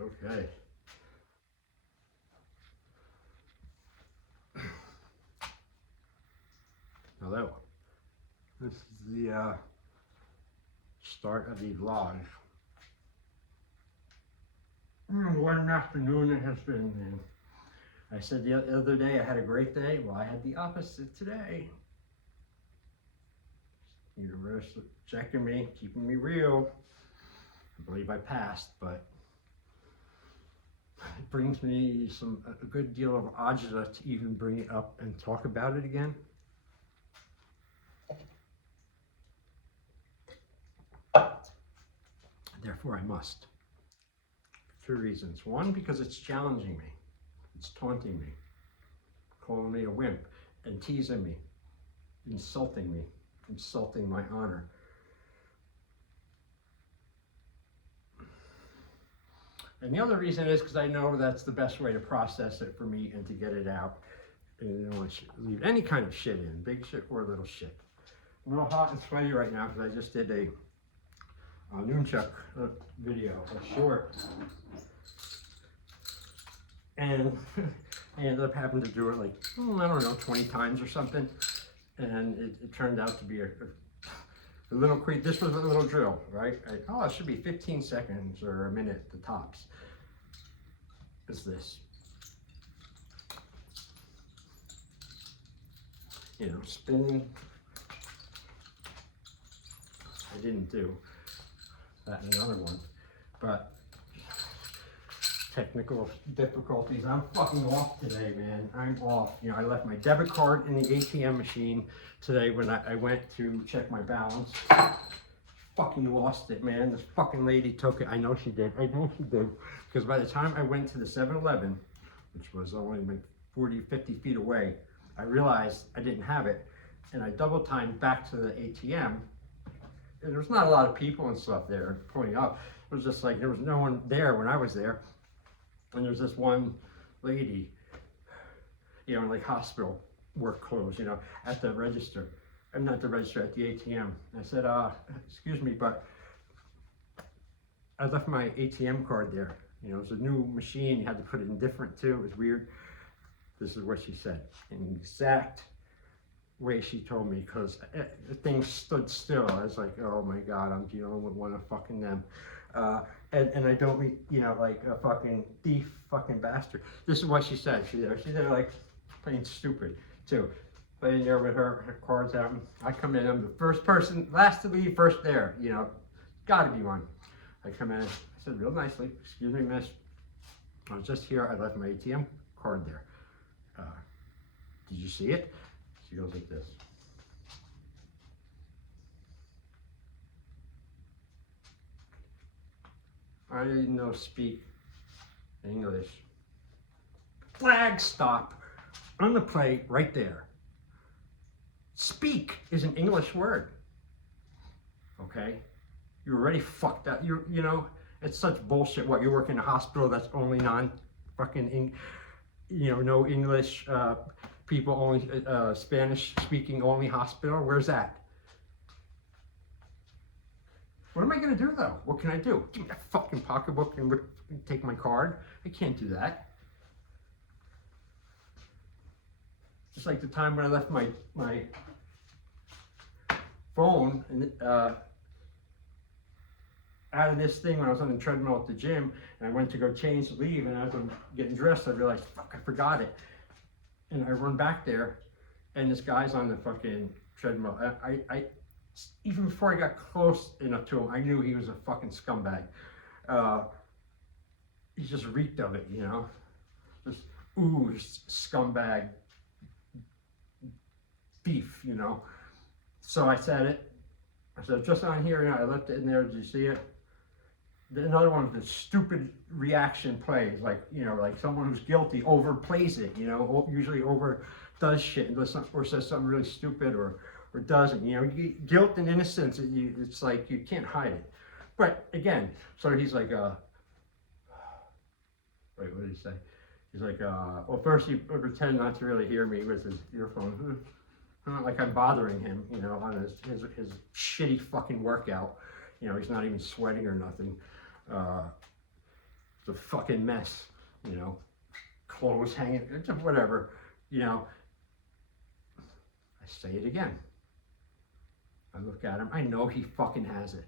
Okay. Hello. This is the start of the vlog. One afternoon it has been, man. I said the other day I had a great day. Well, I had the opposite today. Universe checking me, keeping me real. I believe I passed, but it brings me a good deal of agita to even bring it up and talk about it again. Therefore, I must. For 2 reasons. One, because it's challenging me. It's taunting me, calling me a wimp, and teasing me, insulting my honor. And the other reason is because I know that's the best way to process it for me and to get it out. And you don't want to leave any kind of shit in, big shit or little shit. I'm a little hot and sweaty right now because I just did a Nunchuck video, a short. And I ended up having to do it like, I don't know, 20 times or something. And it turned out to be a little quick. This was a little drill, right? It should be 15 seconds or a minute, the tops. Is this. You know, spinning. I didn't do that in another one, but technical difficulties. I'm fucking off today, man. I'm off. You know, I left my debit card in the ATM machine today when I went to check my balance. Fucking lost it, man. This fucking lady took it. I know she did. Because by the time I went to the 7-Eleven, which was only like 40, 50 feet away, I realized I didn't have it. And I double timed back to the ATM. And there was not a lot of people and stuff there pulling up. It was just like there was no one there when I was there. And there's this one lady, you know, like hospital work clothes, you know, at the register. I'm not the register, at the ATM. I said, excuse me, but I left my ATM card there. You know, it was a new machine. You had to put it in different too. It was weird. This is what she said in the exact way she told me, because the thing stood still. I was like, oh my God, I'm dealing with one of fucking them. And I don't mean, you know, like a fucking thief, fucking bastard. This is what she said. She said like plain stupid too. Laying there with her cards out. I come in, I'm the first person, last to leave, first there, you know, gotta be one. I come in, I said real nicely, excuse me, miss, I was just here, I left my ATM card there. Did you see it? She goes like this. I didn't know speak English. Flag stop on the plate right there. Speak is an English word. Okay? You're already fucked up. You know, it's such bullshit. What, you work in a hospital that's only no English people, only Spanish speaking only hospital? Where's that? What am I gonna do though? What can I do? Give me that fucking pocketbook and take my card? I can't do that. Just like the time when I left my phone and out of this thing when I was on the treadmill at the gym, and I went to go change, leave, and as I'm getting dressed, I realized, fuck, I forgot it. And I run back there, and this guy's on the fucking treadmill. I even before I got close enough to him, I knew he was a fucking scumbag. He just reeked of it, you know? Just oozed scumbag thief, you know? So I said it. I said, just on here, you know, I left it in there. Did you see it? Another one of the stupid reaction plays, like, you know, like someone who's guilty overplays it, you know, usually overdoes shit or says something really stupid or doesn't, you know. Guilt and innocence, it's like you can't hide it. But again, so he's like, wait, what did he say? He's like, well, first he pretended not to really hear me with his earphone. Like I'm bothering him, you know, on his shitty fucking workout. You know, he's not even sweating or nothing. It's a fucking mess, you know, clothes hanging, whatever, you know. I say it again. I look at him, I know he fucking has it.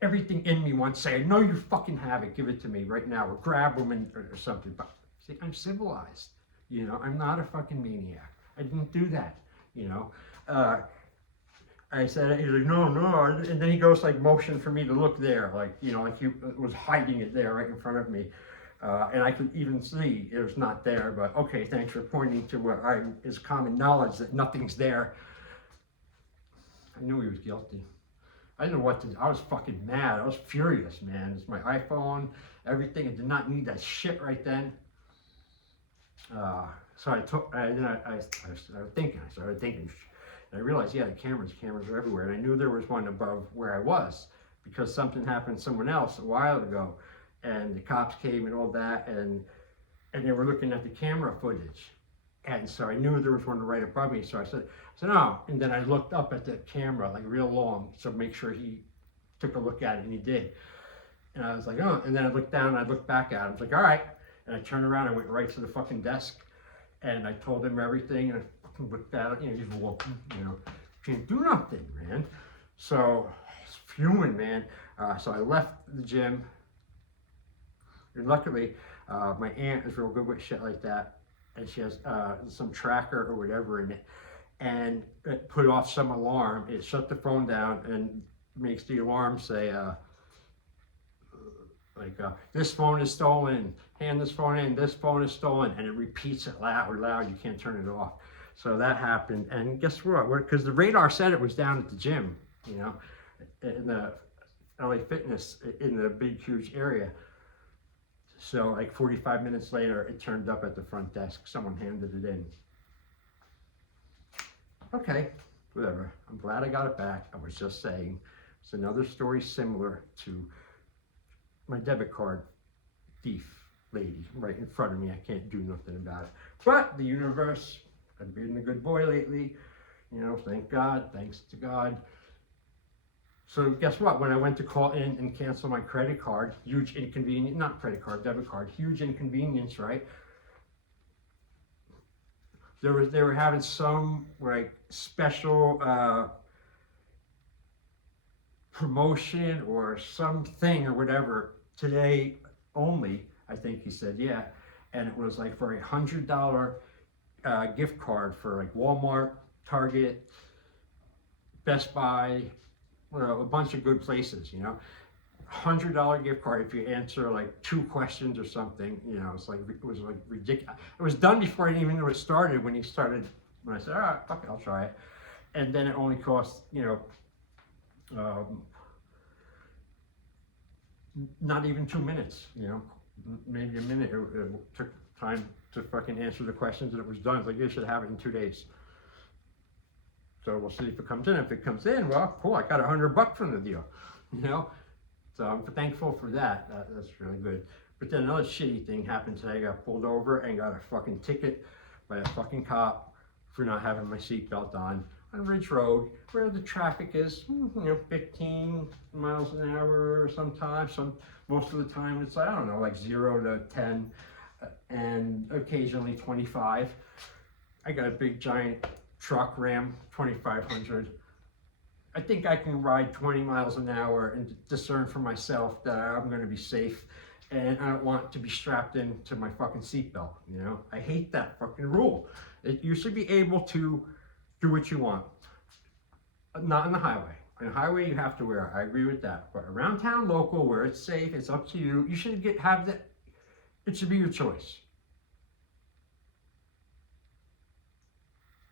Everything in me wants to say, I know you fucking have it, give it to me right now, or grab him or something. But see, I'm civilized, you know, I'm not a fucking maniac. I didn't do that, you know. I said, he's like, no, no, and then he goes like motion for me to look there, like, you know, like he was hiding it there right in front of me. And I could even see it was not there, but okay, thanks for pointing to what is common knowledge that nothing's there. I knew he was guilty. I didn't know what to do. I was fucking mad. I was furious, man. It's my iPhone, everything. I did not need that shit right then. So I started thinking. And I realized, yeah, the cameras are everywhere. And I knew there was one above where I was because something happened to someone else a while ago. And the cops came and all that. And they were looking at the camera footage. And so I knew there was one right above me. So I said, oh. And then I looked up at the camera, like real long, so make sure he took a look at it, and he did. And I was like, oh. And then I looked down, and I looked back at him. I was like, all right. And I turned around, and went right to the fucking desk. And I told him everything, and I fucking looked at it, you know, he's walking, you know, can't do nothing, man. So I was fuming, man. So I left the gym. And luckily, my aunt is real good with shit like that. And she has some tracker or whatever in it, and it put off some alarm. It shut the phone down and makes the alarm say, this phone is stolen, hand this phone in, this phone is stolen, and it repeats it loud, you can't turn it off. So that happened, and guess what? Because the radar said it was down at the gym, you know, in the LA Fitness, in the big, huge area. So like 45 minutes later, it turned up at the front desk. Someone handed it in. Okay, whatever. I'm glad I got it back. I was just saying, it's another story similar to my debit card thief lady right in front of me. I can't do nothing about it. But the universe, I've been a good boy lately. You know, thank God, thanks to God. So guess what? When I went to call in and cancel my credit card, huge inconvenience, not credit card, debit card, huge inconvenience, right? They were having some like special promotion or something or whatever today only. I think he said, yeah, and it was like for $100 gift card for like Walmart, Target, Best Buy. Well, a bunch of good places, you know. $100 gift card if you answer like 2 questions or something, you know. It was like ridiculous. It was done before I even knew it started. When I said, all right, fuck it, I'll try it. And then it only cost, you know, not even 2 minutes, you know, maybe a minute. It took time to fucking answer the questions, and it was done. It's like, you should have it in 2 days. So we'll see if it comes in. If it comes in, well, cool, I got $100 from the deal, you know? So I'm thankful for that. That's really good. But then another shitty thing happened today. I got pulled over and got a fucking ticket by a fucking cop for not having my seatbelt on Ridge Road, where the traffic is, you know, 15 miles an hour sometimes. Most of the time it's, I don't know, like 0 to 10, and occasionally 25. I got a big giant truck, Ram 2500. I think I can ride 20 miles an hour and discern for myself that I'm going to be safe, and I don't want to be strapped into my fucking seatbelt, you know? I hate that fucking rule. You should be able to do what you want. Not on the highway. On the highway you have to wear it. I agree with that. But around town, local, where it's safe, it's up to you. You should have that. It should be your choice.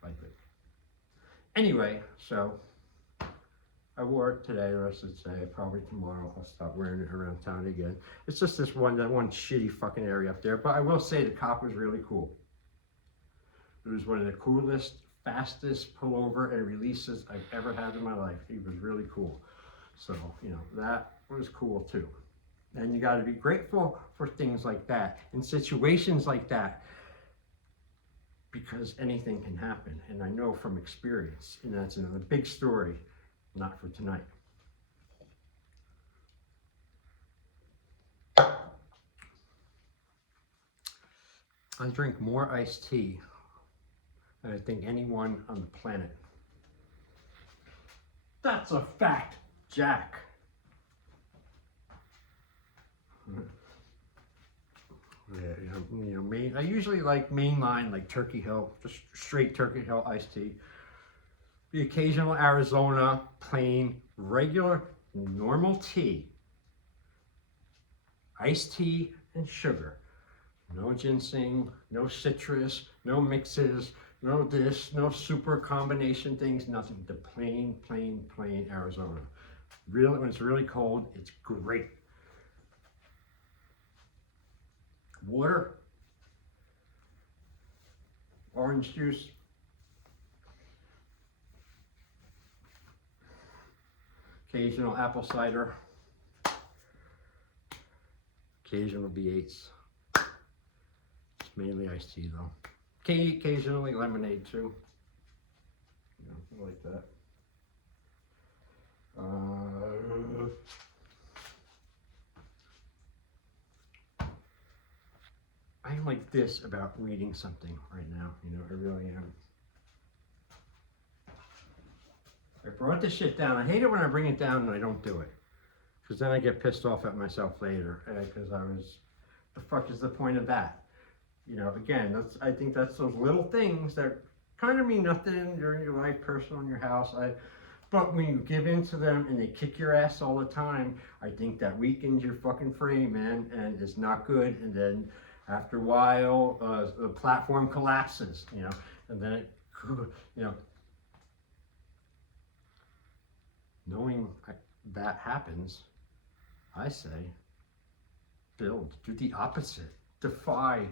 I think. Anyway, so I wore it today, or I should say, probably tomorrow I'll stop wearing it around town again. It's just that one shitty fucking area up there. But I will say the cop was really cool. It was one of the coolest, fastest pullover and releases I've ever had in my life. He was really cool. So, you know, that was cool too. And you got to be grateful for things like that, in situations like that, because anything can happen. And I know from experience, and that's another big story, not for tonight. I drink more iced tea than I think anyone on the planet. That's a fact, Jack. Yeah, I usually like mainline, like Turkey Hill, just straight Turkey Hill iced tea. The occasional Arizona, plain, regular, normal tea. Iced tea and sugar. No ginseng, no citrus, no mixes, no this, no super combination things, nothing. The plain, plain, plain Arizona. Really, when it's really cold, it's great. Water, orange juice, occasional apple cider, occasional V8s. It's mainly iced tea though. Occasionally lemonade too. I like that. I'm like this about reading something right now. I really am. I brought this shit down. I hate it when I bring it down and I don't do it. Because then I get pissed off at myself later. Because the fuck is the point of that? Again, I think that's those little things that kind of mean nothing during your life, personal, in your house. But when you give in to them and they kick your ass all the time, I think that weakens your fucking frame, man, and it's not good. And then after a while, the platform collapses, and then it, knowing that happens, I say, build, do the opposite, defy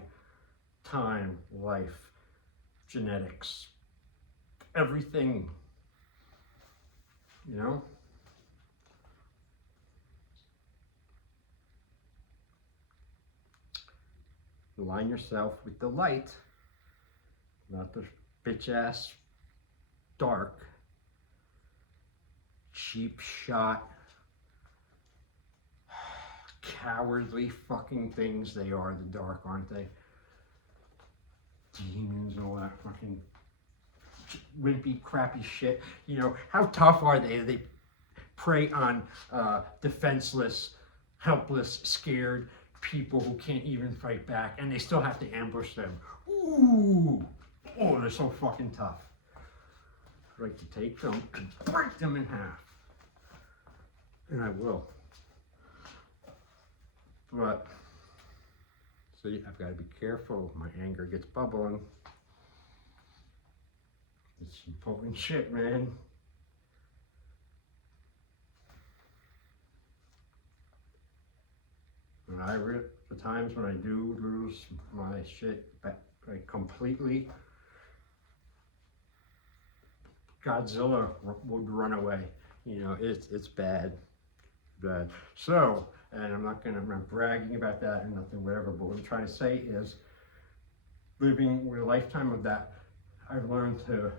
time, life, genetics, everything, Align yourself with the light, not the bitch ass dark, cheap shot, cowardly fucking things they are, the dark, aren't they? Demons and all that fucking wimpy, crappy shit. How tough are they? They prey on defenseless, helpless, scared people who can't even fight back, and they still have to ambush them. Ooh! Oh, they're so fucking tough. I'd like to take them and break them in half. And I will. But, see, I've got to be careful. My anger gets bubbling. It's some potent shit, man. And the times when I do lose my shit, like completely, Godzilla would run away. It's bad. So, and I'm not bragging about that and nothing, whatever, but what I'm trying to say is, living with a lifetime of that, I've learned to,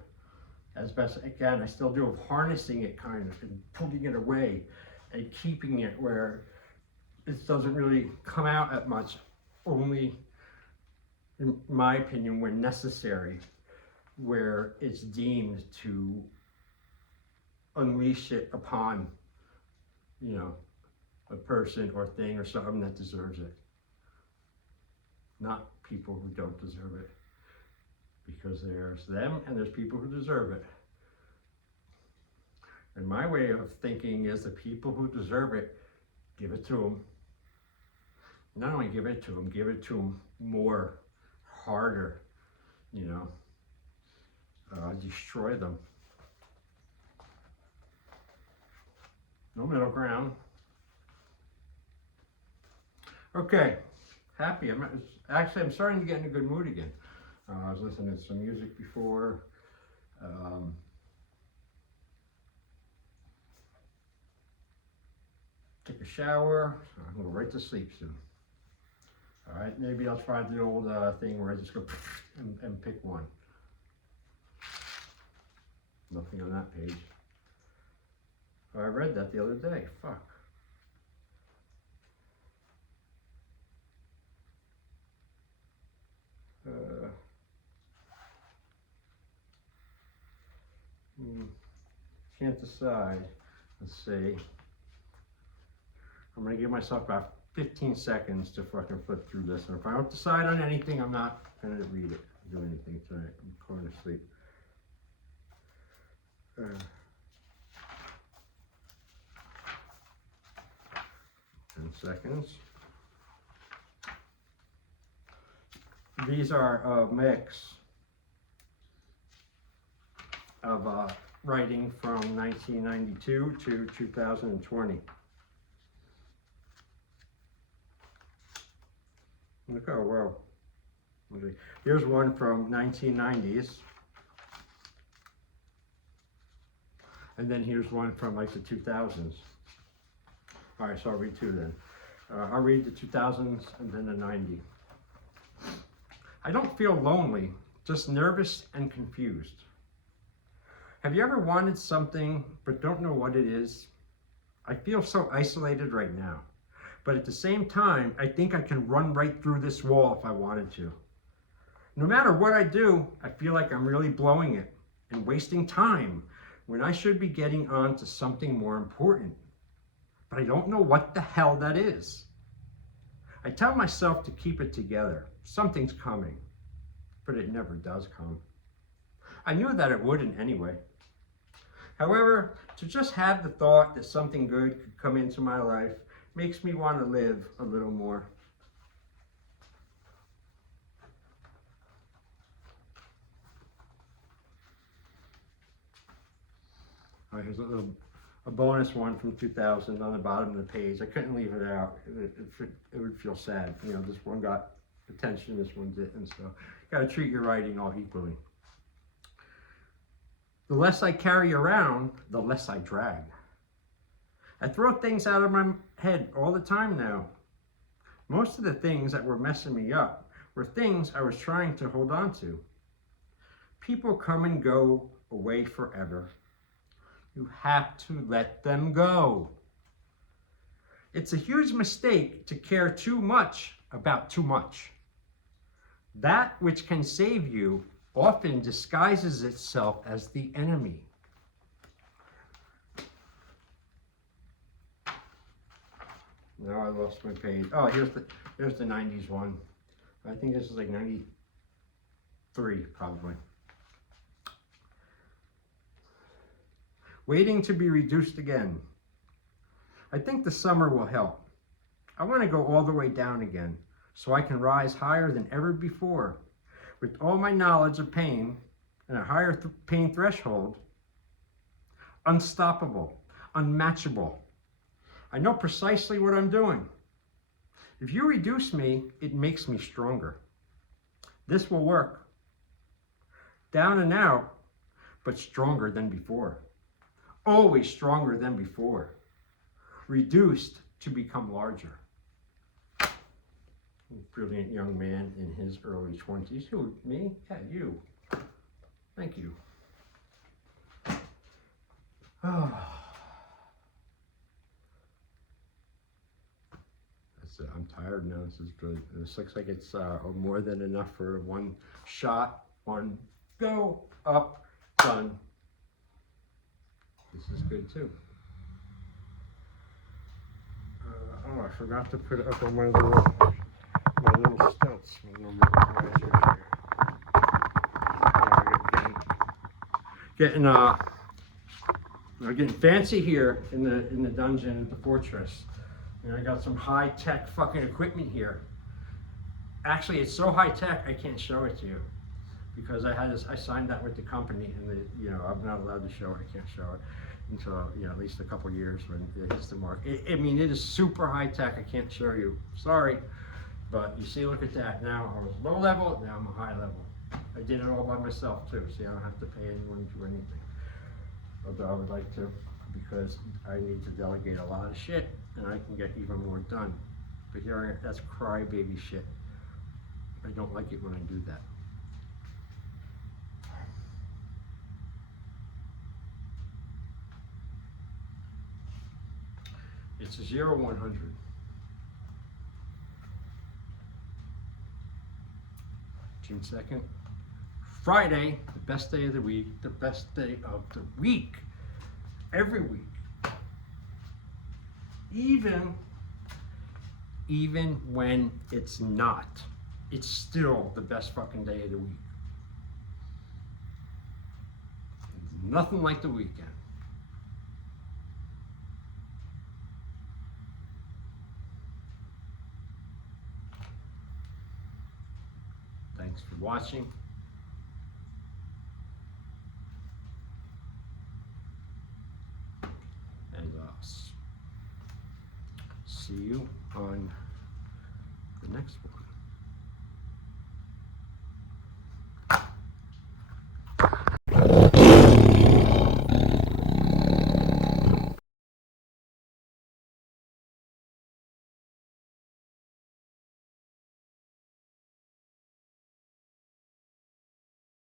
as best I can, I still do, of harnessing it kind of, and putting it away, and keeping it where it doesn't really come out at much, only, in my opinion, when necessary, where it's deemed to unleash it upon, a person or thing or something that deserves it. Not people who don't deserve it. Because there's them and there's people who deserve it. And my way of thinking is the people who deserve it, give it to them. Not only give it to them more, harder, destroy them. No middle ground. Okay, happy. I'm starting to get in a good mood again. I was listening to some music before. Take a shower. I'm gonna go right to sleep soon. All right, maybe I'll try the old thing where I just go and pick one. Nothing on that page. Oh, I read that the other day. Fuck. Can't decide. Let's see. I'm gonna give myself about 15 seconds to fucking flip through this. And if I don't decide on anything, I'm not gonna read it, do anything tonight. I'm going to sleep. 10 seconds. These are a mix of writing from 1992 to 2020. Look how well. Here's one from 1990s. And then here's one from like the 2000s. All right, so I'll read two then. I'll read the 2000s and then the 90s. I don't feel lonely, just nervous and confused. Have you ever wanted something but don't know what it is? I feel so isolated right now, but at the same time, I think I can run right through this wall if I wanted to. No matter what I do, I feel like I'm really blowing it and wasting time when I should be getting on to something more important. But I don't know what the hell that is. I tell myself to keep it together. Something's coming, but it never does come. I knew that it wouldn't anyway. However, to just have the thought that something good could come into my life makes me want to live a little more. All right, here's a bonus one from 2000 on the bottom of the page. I couldn't leave it out. It would feel sad. You know, this one got attention, this one didn't. So you got to treat your writing all equally. The less I carry around, the less I drag. I throw things out of my head all the time now. Most of the things that were messing me up were things I was trying to hold on to. People come and go away forever. You have to let them go. It's a huge mistake to care too much about too much. That which can save you often disguises itself as the enemy. Now I lost my page. Oh, here's the 90s one. I think this is like 93 probably. Waiting to be reduced again. I think the summer will help. I want to go all the way down again so I can rise higher than ever before. With all my knowledge of pain and a higher pain threshold, unstoppable, unmatchable. I know precisely what I'm doing. If you reduce me, it makes me stronger. This will work. Down and out, but stronger than before. Always stronger than before. Reduced to become larger. Brilliant young man in his early 20s. Who, me? Yeah, you. Thank you. Oh. That's it. I'm tired now. This is good. This looks like it's more than enough for one shot, one go, up, done. This is good too. Oh, I forgot to put it up on my little stilts. My little risers here. Getting fancy here in the dungeon at the fortress. And I got some high tech fucking equipment here. Actually, it's so high tech I can't show it to you because I signed that with the company, and I'm not allowed to show it. I can't show it until at least a couple years when it hits the mark. I mean, it is super high tech. I can't show you. Sorry, but you see, look at that. Now I was low level. Now I'm a high level. I did it all by myself too. See, I don't have to pay anyone to do anything. Although I would like to, because I need to delegate a lot of shit, and I can get even more done. But that's crybaby shit. I don't like it when I do that. It's a 0-100. June 2nd. Friday, the best day of the week, the best day of the week. every week. Even when it's not, it's still the best fucking day of the week. It's nothing like the weekend. Thanks for watching. And see you on the next one.